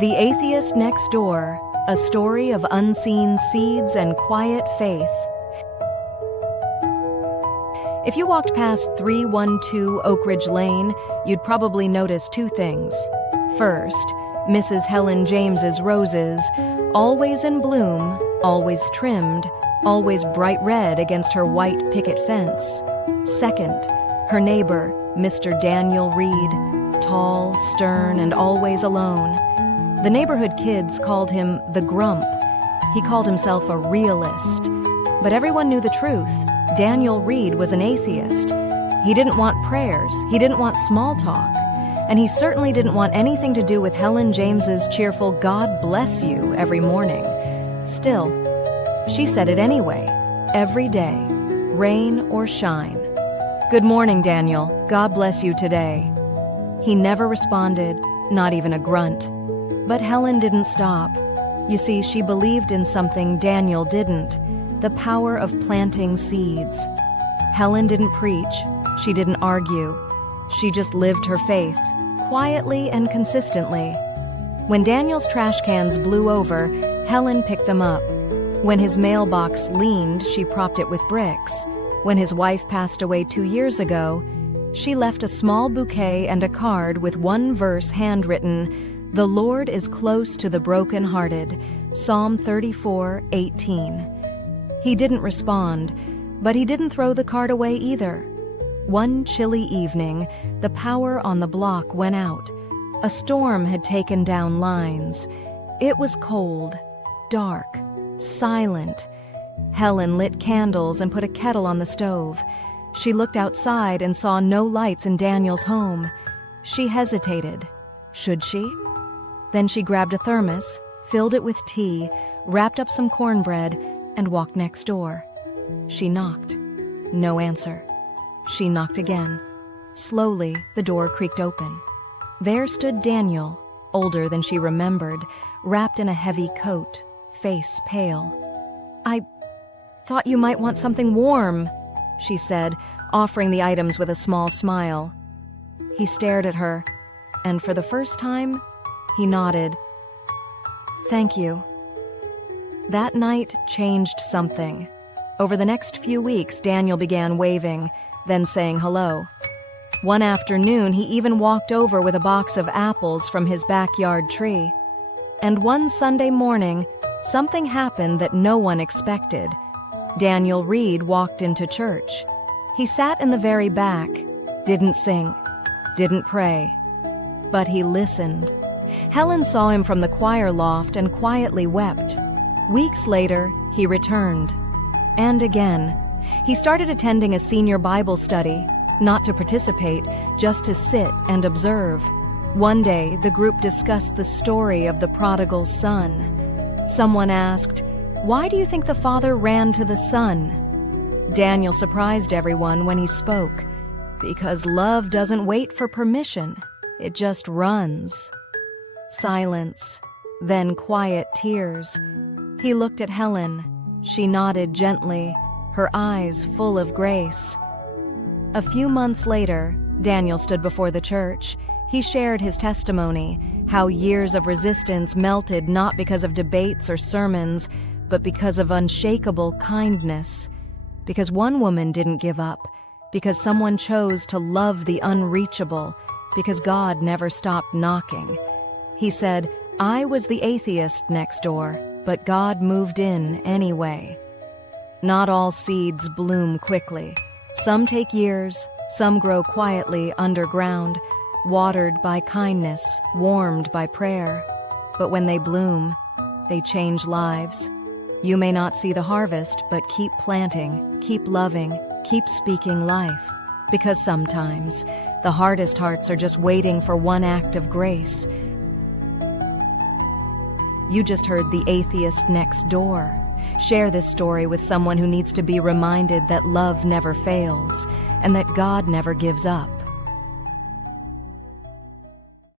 The Atheist Next Door, a story of unseen seeds and quiet faith. If you walked past 312 Oak Ridge Lane, you'd probably notice two things. First, Mrs. Helen James's roses, always in bloom, always trimmed, always bright red against her white picket fence. Second, her neighbor, Mr. Daniel Reed, tall, stern, and always alone. The neighborhood kids called him the Grump. He called himself a realist. But everyone knew the truth. Daniel Reed was an atheist. He didn't want prayers. He didn't want small talk. And he certainly didn't want anything to do with Helen James's cheerful "God bless you" every morning. Still, she said it anyway, every day, rain or shine. "Good morning, Daniel. God bless you today." He never responded, not even a grunt. But Helen didn't stop. You see, she believed in something Daniel didn't, the power of planting seeds. Helen didn't preach. She didn't argue. She just lived her faith, quietly and consistently. When Daniel's trash cans blew over, Helen picked them up. When his mailbox leaned, she propped it with bricks. When his wife passed away 2 years ago, she left a small bouquet and a card with one verse handwritten, "The Lord is close to the brokenhearted," Psalm 34:18. He didn't respond, but he didn't throw the card away either. One chilly evening, the power on the block went out. A storm had taken down lines. It was cold, dark, silent. Helen lit candles and put a kettle on the stove. She looked outside and saw no lights in Daniel's home. She hesitated. Should she? Then she grabbed a thermos, filled it with tea, wrapped up some cornbread, and walked next door. She knocked. No answer. She knocked again. Slowly, the door creaked open. There stood Daniel, older than she remembered, wrapped in a heavy coat, face pale. "I thought you might want something warm," she said, offering the items with a small smile. He stared at her, and for the first time, he nodded. "Thank you." That night changed something. Over the next few weeks, Daniel began waving, then saying hello. One afternoon, he even walked over with a box of apples from his backyard tree. And one Sunday morning, something happened that no one expected. Daniel Reed walked into church. He sat in the very back, didn't sing, didn't pray, but he listened. Helen saw him from the choir loft and quietly wept. Weeks later, he returned. And again. He started attending a senior Bible study, not to participate, just to sit and observe. One day, the group discussed the story of the prodigal son. Someone asked, "Why do you think the father ran to the son?" Daniel surprised everyone when he spoke, "Because love doesn't wait for permission, it just runs." Silence, then quiet tears. He looked at Helen. She nodded gently, her eyes full of grace. A few months later, Daniel stood before the church. He shared his testimony, how years of resistance melted not because of debates or sermons, but because of unshakable kindness. Because one woman didn't give up, because someone chose to love the unreachable, because God never stopped knocking. He said, "I was the atheist next door, but God moved in anyway." Not all seeds bloom quickly. Some take years, some grow quietly underground, watered by kindness, warmed by prayer. But when they bloom, they change lives. You may not see the harvest, but keep planting, keep loving, keep speaking life. Because sometimes, the hardest hearts are just waiting for one act of grace. You just heard The Atheist Next Door. Share this story with someone who needs to be reminded that love never fails and that God never gives up.